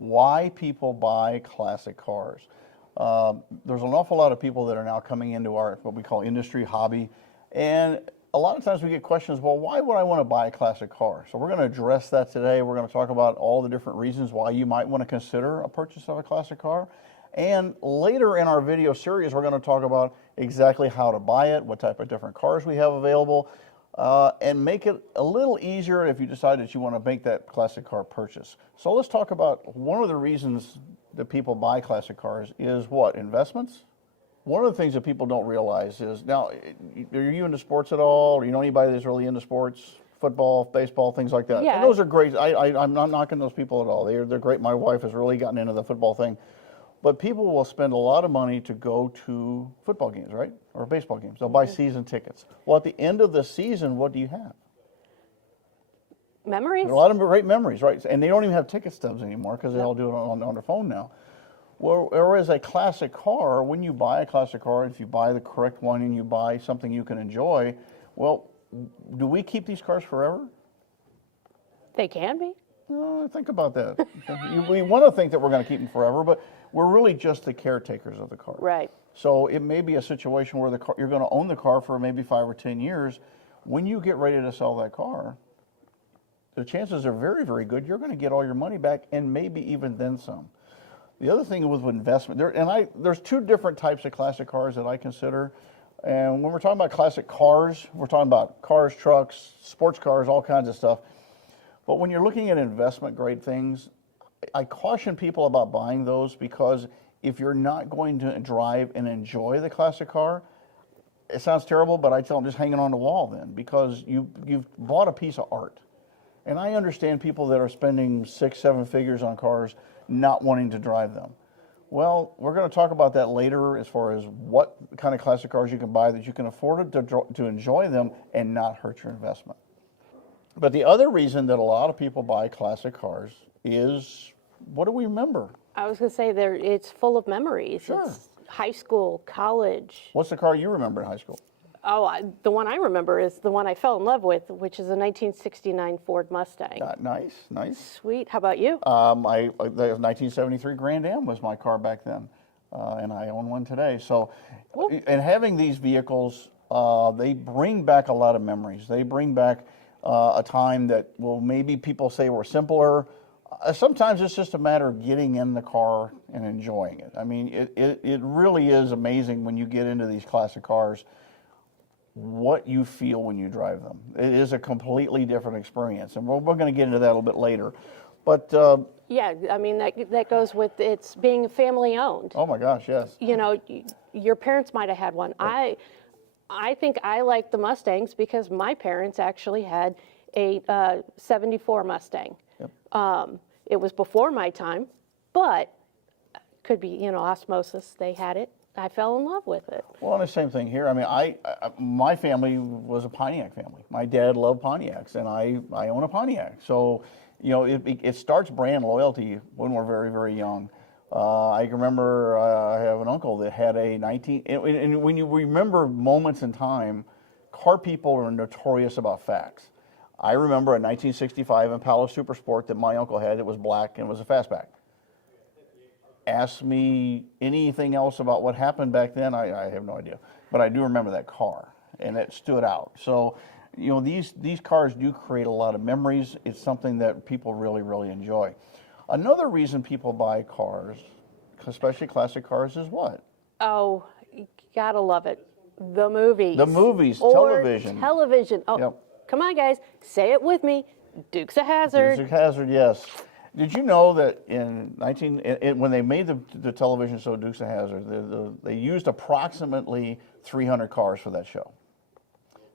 why people buy classic cars. There's an awful lot of people that are now coming into our, what we call industry hobby, and a lot of times we get questions, well, why would I want to buy a classic car? So we're going to address that today. We're going to talk about all the different reasons why you might want to consider a purchase of a classic car. And later in our video series, we're going to talk about exactly how to buy it, what type of different cars we have available, and make it a little easier if you decide that you want to make that classic car purchase. So let's talk about one of the reasons that people buy classic cars is what? Investments? One of the things that people don't realize is, now, are you into sports at all? Or you know anybody that's really into sports? Football, baseball, things like that? Yeah. And those are great. I'm not knocking those people at all. They're great. My wife has really gotten into the football thing. But people will spend a lot of money to go to football games, right? Or baseball games. They'll buy season tickets. Well, at the end of the season, what do you have? Memories? A lot of great memories, right? And they don't even have ticket stubs anymore because they all do it on their phone now. Whereas a classic car, when you buy a classic car, if you buy the correct one and you buy something you can enjoy, well, do we keep these cars forever? They can be. Think about that. We want to think that we're going to keep them forever, but we're really just the caretakers of the car. Right. So it may be a situation where the car, you're going to own the car for maybe 5 or 10 years. When you get ready to sell that car, the chances are very, very good you're going to get all your money back and maybe even then some. The other thing with investment, there's two different types of classic cars that I consider. And when we're talking about classic cars, we're talking about cars, trucks, sports cars, all kinds of stuff. But when you're looking at investment grade things, I caution people about buying those because if you're not going to drive and enjoy the classic car, it sounds terrible, but I tell them just hang it on the wall then, because you've bought a piece of art. And I understand people that are spending 6, 7 figures on cars not wanting to drive them. Well, we're going to talk about that later as far as what kind of classic cars you can buy that you can afford to enjoy them and not hurt your investment. But the other reason that a lot of people buy classic cars is, what do we remember? I was going to say it's full of memories. Sure. It's high school, college. What's the car you remember in high school? Oh, the one I remember is the one I fell in love with, which is a 1969 Ford Mustang. Nice, nice. Sweet. How about you? The 1973 Grand Am was my car back then, and I own one today. So, and having these vehicles, they bring back a lot of memories. They bring back a time that, well, maybe people say were simpler. Sometimes it's just a matter of getting in the car and enjoying it. I mean, it really is amazing when you get into these classic cars, what you feel when you drive them. It is a completely different experience, and we're going to get into that a little bit later. But yeah, I mean, that goes with it's being family owned. oh my gosh, yes. You know, your parents might have had one. I think I like the Mustangs because my parents actually had a 74 Mustang. Yep. It was before my time, but could be, osmosis. They had it. I fell in love with it. Well, and the same thing here. I mean, my family was a Pontiac family. My dad loved Pontiacs, and I own a Pontiac. So, it starts brand loyalty when we're very, very young. I remember I have an uncle that had a and when you remember moments in time, car people are notorious about facts. I remember a 1965 Impala Super Sport that my uncle had. It was black and it was a fastback. Ask me anything else about what happened back then, I have no idea. But I do remember that car, and it stood out. So, these cars do create a lot of memories. It's something that people really, really enjoy. Another reason people buy cars, especially classic cars, is what? Oh, you gotta love it. The movies. The movies, or television. Television. Oh, yep. Come on, guys. Say it with me. Dukes of Hazzard. Dukes of Hazzard, yes. Did you know that when they made the television show Dukes of Hazzard, they used approximately 300 cars for that show?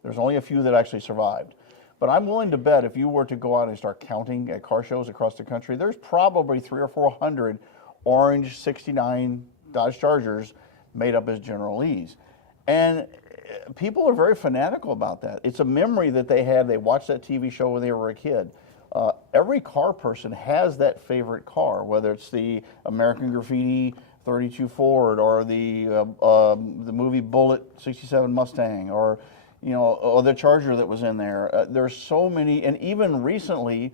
There's only a few that actually survived. But I'm willing to bet if you were to go out and start counting at car shows across the country, there's probably 300 or 400 orange 69 Dodge Chargers made up as General Lee's. And people are very fanatical about that. It's a memory that they had. They watched that TV show when they were a kid. Every car person has that favorite car, whether it's the American Graffiti 32 Ford or the movie Bullitt 67 Mustang or the Charger that was in there. There's so many, and even recently,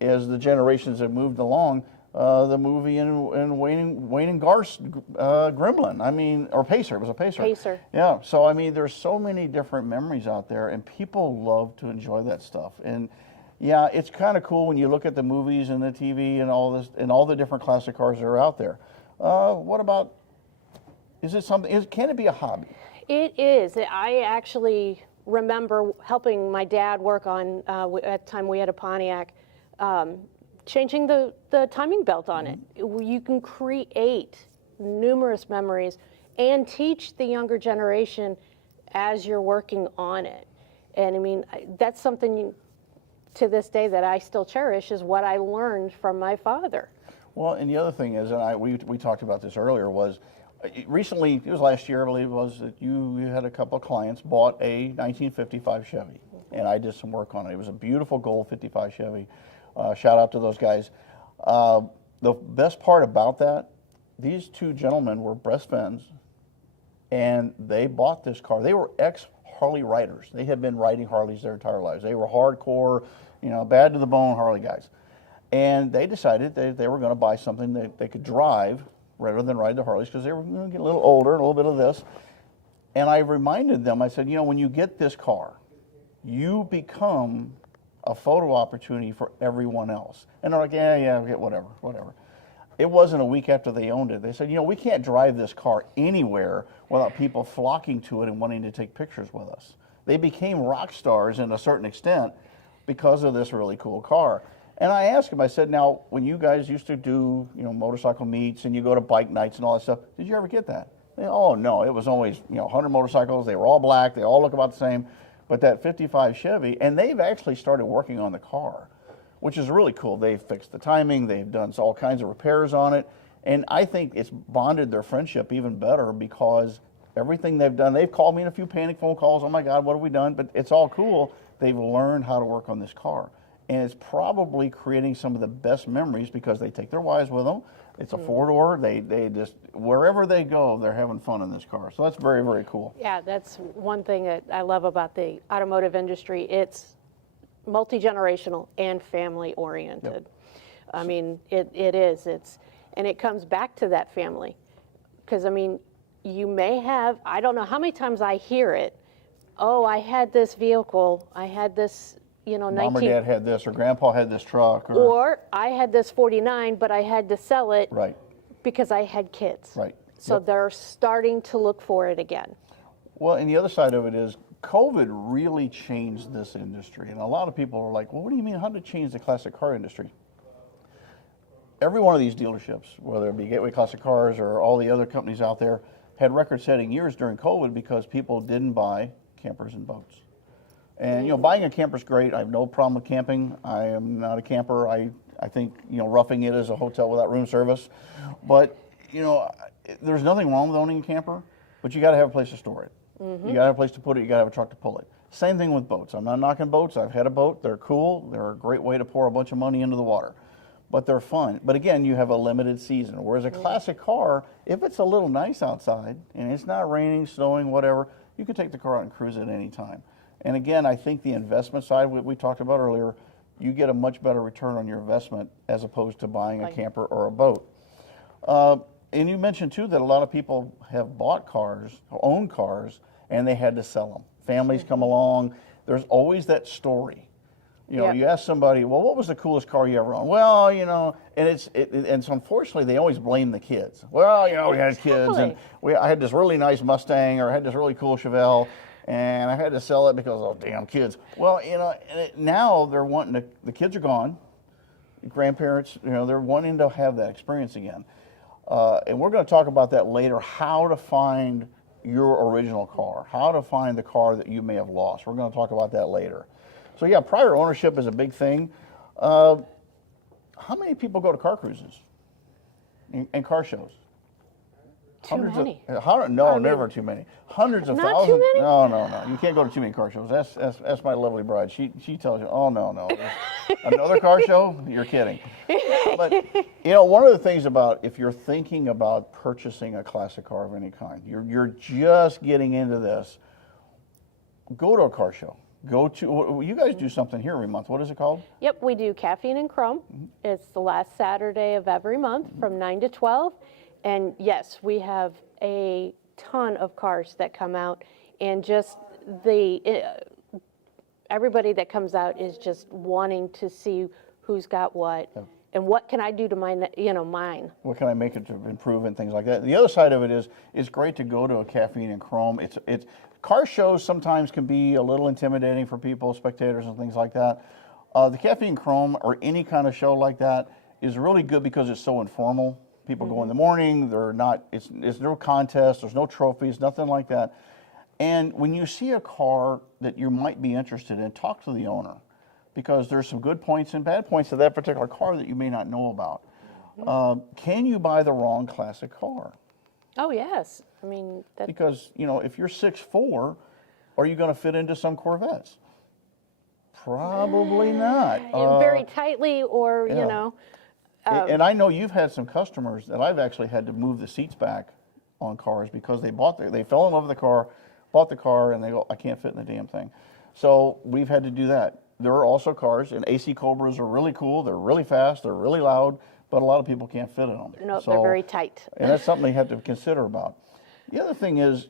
as the generations have moved along, the movie in Wayne and Garth's Gremlin. I mean, or Pacer. It was a Pacer. Pacer. Yeah. So I mean, there's so many different memories out there, and people love to enjoy that stuff. And yeah, it's kind of cool when you look at the movies and the TV and all this and all the different classic cars that are out there. What about? Is it something? Can it be a hobby? It is. I actually remember helping my dad work on, at the time we had a Pontiac, changing the timing belt on it. You can create numerous memories and teach the younger generation as you're working on it. And I mean, that's something to this day that I still cherish, is what I learned from my father. Well, and the other thing is, and we talked about this earlier, was recently, it was last year, I believe, was that you had a couple of clients bought a 1955 Chevy, and I did some work on it. It was a beautiful gold 55 Chevy. Shout out to those guys. The best part about that, these two gentlemen were best friends, and they bought this car. They were ex-Harley riders. They had been riding Harleys their entire lives. They were hardcore, bad to the bone Harley guys. And they decided they were going to buy something that they could drive rather than ride the Harleys, because they were getting a little older, a little bit of this. And I reminded them, I said, when you get this car, you become a photo opportunity for everyone else. And they're like, yeah, whatever. It wasn't a week after they owned it. They said, we can't drive this car anywhere without people flocking to it and wanting to take pictures with us. They became rock stars in a certain extent because of this really cool car. And I asked him, I said, now, when you guys used to do, motorcycle meets and you go to bike nights and all that stuff, did you ever get that? They, oh, no, it was always, 100 motorcycles. They were all black. They all look about the same. But that 55 Chevy, and they've actually started working on the car, which is really cool. They've fixed the timing. They've done all kinds of repairs on it. And I think it's bonded their friendship even better, because everything they've done, they've called me in a few panic phone calls. Oh, my God, what have we done? But it's all cool. They've learned how to work on this car. And it's probably creating some of the best memories, because they take their wives with them. It's a four-door. They just, wherever they go, they're having fun in this car. So that's very, very cool. Yeah, that's one thing that I love about the automotive industry. It's multi-generational and family-oriented. Yep. I mean, it is. And it comes back to that family. Because, I mean, you may have, I don't know how many times I hear it, oh, I had this vehicle, I had this, Mom or Dad had this, or Grandpa had this truck. Or I had this 49, but I had to sell it because I had kids. Right. So they're starting to look for it again. Well, and the other side of it is COVID really changed this industry. And a lot of people are like, well, what do you mean? How did it change the classic car industry? Every one of these dealerships, whether it be Gateway Classic Cars or all the other companies out there, had record-setting years during COVID because people didn't buy campers and boats. And, buying a camper's great. I have no problem with camping. I am not a camper. I think, roughing it is a hotel without room service. But, there's nothing wrong with owning a camper, but you got to have a place to store it. Mm-hmm. You got to have a place to put it. You got to have a truck to pull it. Same thing with boats. I'm not knocking boats. I've had a boat. They're cool. They're a great way to pour a bunch of money into the water. But they're fun. But again, you have a limited season. Whereas a classic car, if it's a little nice outside and it's not raining, snowing, whatever, you can take the car out and cruise it at any time. And again, I think the investment side, what we talked about earlier, you get a much better return on your investment as opposed to buying a camper or a boat. And you mentioned too that a lot of people have bought cars, owned cars, and they had to sell them. Families come along. There's always that story. You ask somebody, well, what was the coolest car you ever owned? Well, and and so unfortunately they always blame the kids. Well, we had kids, and I had this really nice Mustang, or I had this really cool Chevelle, and I had to sell it because of damn kids. Well, now they're wanting the kids are gone. Grandparents, they're wanting to have that experience again. And we're going to talk about that later, how to find your original car, how to find the car that you may have lost. We're going to talk about that later. So yeah, prior ownership is a big thing. How many people go to car cruises and car shows? Too many. Never too many. Hundreds of Not thousands. too many? No. You can't go to too many car shows. That's my lovely bride. She tells you, oh no. Another car show? You're kidding. But one of the things about, if you're thinking about purchasing a classic car of any kind, you're just getting into this, go to a car show. go to, you guys do something here every month. What is it called? Yep, we do Caffeine and Chrome. It's the last Saturday of every month from 9 to 12. And yes, we have a ton of cars that come out, and just everybody that comes out is just wanting to see who's got what and what can I do to mine, mine. What can I make it to improve and things like that. The other side of it is, it's great to go to a Caffeine and Chrome. It's car shows sometimes can be a little intimidating for people, spectators and things like that. The Caffeine and Chrome or any kind of show like that is really good because it's so informal. People go in the morning, it's no contest, there's no trophies, nothing like that. And when you see a car that you might be interested in, talk to the owner, because there's some good points and bad points to that particular car that you may not know about. Can you buy the wrong classic car? Oh, yes. I mean, Because, if you're 6'4", are you going to fit into some Corvettes? Probably not. very tightly, or, And I know you've had some customers that I've actually had to move the seats back on cars because they fell in love with the car, bought the car, and they go, I can't fit in the damn thing. So we've had to do that. There are also cars, and AC Cobras are really cool. They're really fast. They're really loud, but a lot of people can't fit in them. No, they're very tight. And that's something you have to consider about. The other thing is,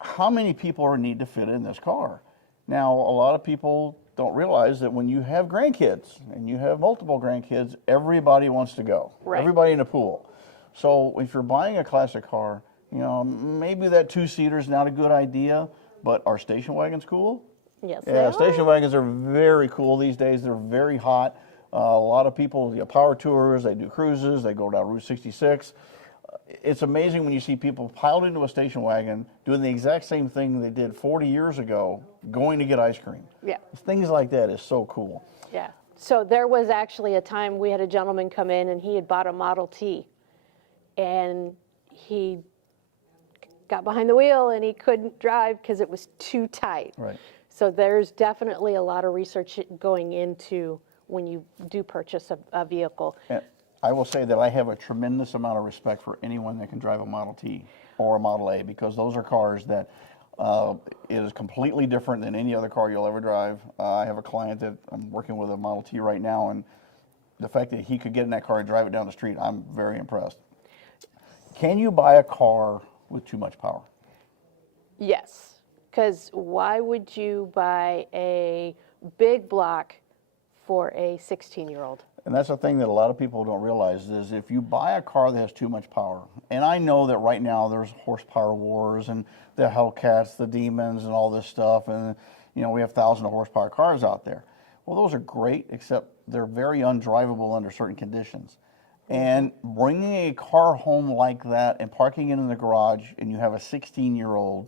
how many people need to fit in this car? Now, a lot of people don't realize that when you have grandkids, and you have multiple grandkids, everybody wants to go. Right. Everybody in a pool. So if you're buying a classic car, maybe that two-seater is not a good idea, but are station wagons cool? Yes, Yeah, station wagons are very cool these days. They're very hot. A lot of people, power tours, they do cruises, they go down Route 66. It's amazing when you see people piled into a station wagon doing the exact same thing they did 40 years ago, going to get ice cream. Yeah. Things like that is so cool. Yeah. So there was actually a time we had a gentleman come in, and he had bought a Model T, and he got behind the wheel and he couldn't drive because it was too tight. Right. So there's definitely a lot of research going into when you do purchase a vehicle. And I will say that I have a tremendous amount of respect for anyone that can drive a Model T or a Model A, because those are cars that is completely different than any other car you'll ever drive. I have a client that I'm working with a Model T right now, and the fact that he could get in that car and drive it down the street, I'm very impressed. Can you buy a car with too much power? Yes, because why would you buy a big block for a 16-year-old? And that's the thing that a lot of people don't realize is if you buy a car that has too much power, and I know that right now there's horsepower wars and the Hellcats, the Demons, and all this stuff, and we have 1,000 horsepower cars out there. Well, those are great, except they're very undrivable under certain conditions. And bringing a car home like that and parking it in the garage, and you have a 16-year-old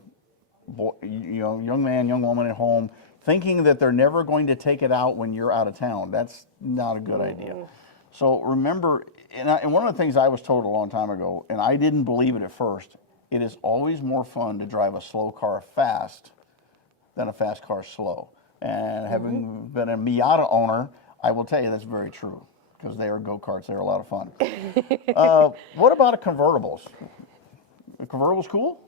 boy, young man, young woman at home, thinking that they're never going to take it out when you're out of town, that's not a good idea. So remember, and one of the things I was told a long time ago, and I didn't believe it at first, it is always more fun to drive a slow car fast than a fast car slow. And having been a Miata owner, I will tell you that's very true, because they are go-karts. They're a lot of fun. What about convertibles? Are convertibles cool?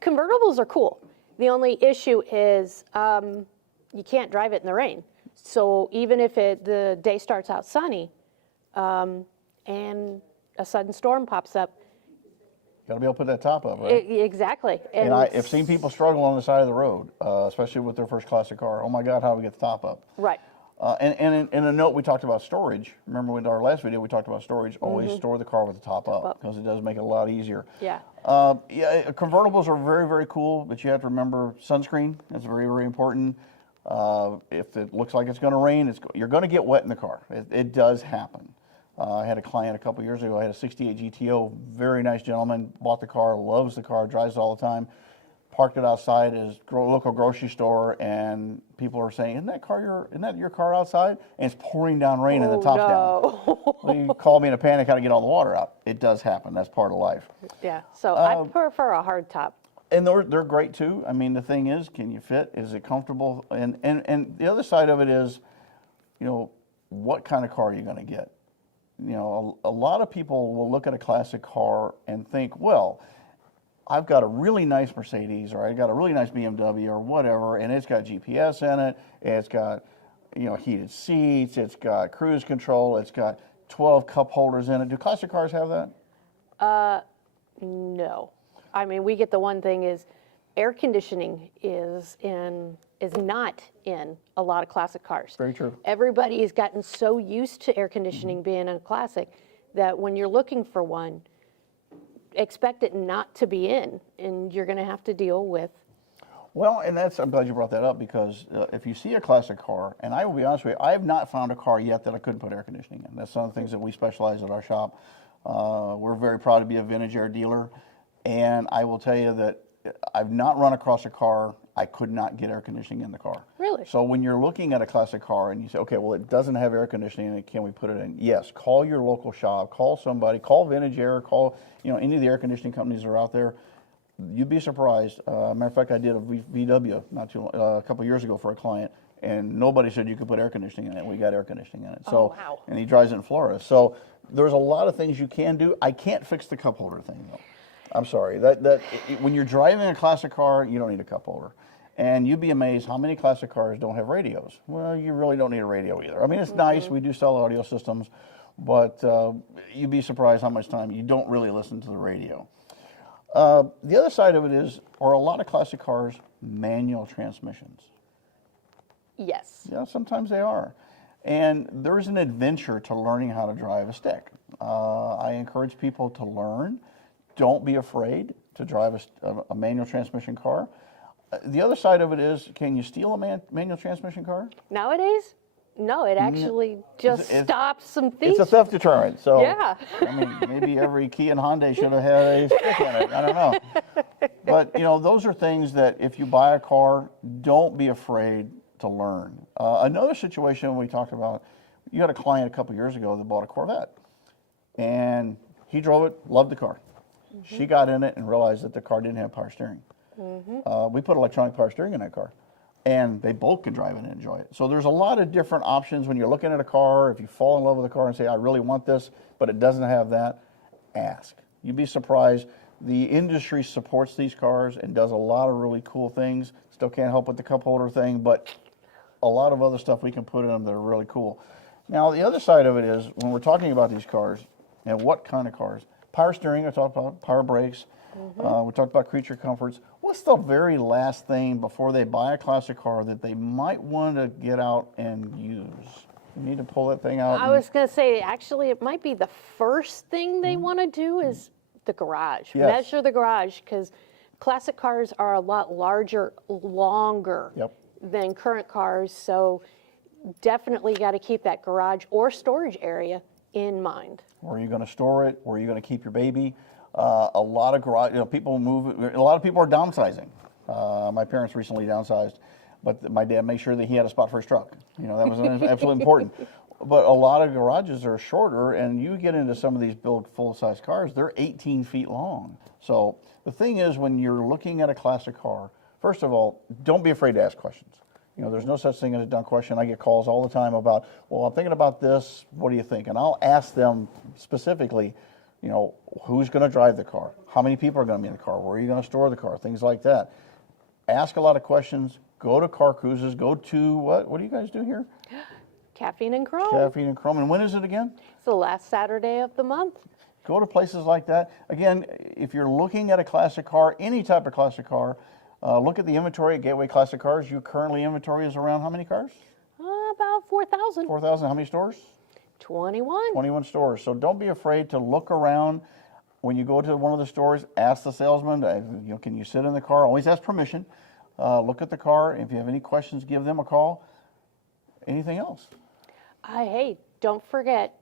Convertibles are cool. The only issue is you can't drive it in the rain. So even if the day starts out sunny and a sudden storm pops up. Got to be able to put that top up, right? Exactly. And I've seen people struggle on the side of the road, especially with their first classic car. Oh my God, how do we get the top up? Right. And in a note, we talked about storage. Remember in our last video, we talked about storage. Always store the car with the top up, because it does make it a lot easier. Yeah. Convertibles are very, very cool, but you have to remember sunscreen. That's very, very important. If it looks like it's going to rain, you're going to get wet in the car. It does happen. I had a client a couple years ago. I had a 68 GTO, very nice gentleman, bought the car, loves the car, drives it all the time. Parked it outside his local grocery store, and people are saying, isn't that your car outside? And it's pouring down rain and the top's down. So you called me in a panic how to get all the water out. It does happen. That's part of life. Yeah, so I prefer a hard top. And they're great too. I mean, the thing is, can you fit? Is it comfortable? And the other side of it is, what kind of car are you going to get? A lot of people will look at a classic car and think, well, I've got a really nice Mercedes, or I've got a really nice BMW or whatever, and it's got GPS in it, it's got, heated seats, it's got cruise control, it's got 12 cup holders in it. Do classic cars have that? No. I mean, we get the one thing is air conditioning is not in a lot of classic cars. Very true. Everybody has gotten so used to air conditioning being in a classic that when you're looking for one, expect it not to be in, and you're going to have to deal with. Well, and I'm glad you brought that up, because if you see a classic car, and I will be honest with you, I have not found a car yet that I couldn't put air conditioning in. That's one of the things that we specialize at our shop. We're very proud to be a vintage air dealer, and I will tell you that I've not run across a car I could not get air conditioning in the car. Really? So when you're looking at a classic car and you say, okay, well, it doesn't have air conditioning in it, can we put it in? Yes, call your local shop, call somebody, call Vintage Air, call any of the air conditioning companies that are out there. You'd be surprised. Matter of fact, I did a VW a couple years ago for a client, and nobody said you could put air conditioning in it. We got air conditioning in it. So, oh, wow. And he drives it in Florida. So there's a lot of things you can do. I can't fix the cup holder thing, though. I'm sorry. When you're driving a classic car, you don't need a cup holder. And you'd be amazed how many classic cars don't have radios. Well, you really don't need a radio either. I mean, it's nice. We do sell audio systems, but you'd be surprised how much time you don't really listen to the radio. The other side of it are a lot of classic cars manual transmissions? Yes. Yeah, sometimes they are. And there's an adventure to learning how to drive a stick. I encourage people to learn. Don't be afraid to drive a manual transmission car. The other side of it is, can you steal a manual transmission car? Nowadays, no, it actually just stops some thieves. It's a theft deterrent. So, yeah. I mean, maybe every Kia and Hyundai should have had a stick in it. I don't know. But, those are things that if you buy a car, don't be afraid to learn. Another situation we talked about, you had a client a couple years ago that bought a Corvette. And he drove it, loved the car. Mm-hmm. She got in it and realized that the car didn't have power steering. Mm-hmm. We put electronic power steering in that car, and they both could drive it and enjoy it. So there's a lot of different options when you're looking at a car. If you fall in love with a car and say, I really want this, but it doesn't have that, ask. You'd be surprised. The industry supports these cars and does a lot of really cool things. Still can't help with the cup holder thing, but a lot of other stuff we can put in them that are really cool. Now, the other side of it is, when we're talking about these cars, and what kind of cars? Power steering, I talked about, power brakes. We talked about creature comforts. What's the very last thing before they buy a classic car that they might want to get out and use? You need to pull that thing out. I was going to say, actually, it might be the first thing they want to do is the garage. Yes. Measure the garage, because classic cars are a lot larger, longer than current cars. So definitely got to keep that garage or storage area in mind. Where are you going to store it? Where are you going to keep your baby? A lot of garage, people move. A lot of people are downsizing. My parents recently downsized, but my dad made sure that he had a spot for his truck. That was absolutely important. But a lot of garages are shorter, and you get into some of these built full-size cars, they're 18 feet long. So the thing is, when you're looking at a classic car, first of all, don't be afraid to ask questions. There's no such thing as a dumb question. I get calls all the time about, well, I'm thinking about this, what do you think? And I'll ask them specifically, who's going to drive the car? How many people are going to be in the car? Where are you going to store the car? Things like that. Ask a lot of questions. Go to car cruises. Go to, what do you guys do here? Caffeine and Chrome. Caffeine and Chrome. And when is it again? It's the last Saturday of the month. Go to places like that. Again, if you're looking at a classic car, any type of classic car, look at the inventory at Gateway Classic Cars. Your currently inventory is around how many cars? About 4,000. 4,000. How many stores? 21. 21 stores. So don't be afraid to look around. When you go to one of the stores, ask the salesman, can you sit in the car? Always ask permission. Look at the car. If you have any questions, give them a call. Anything else? Hey, don't forget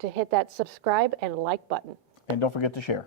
to hit that subscribe and like button. And don't forget to share.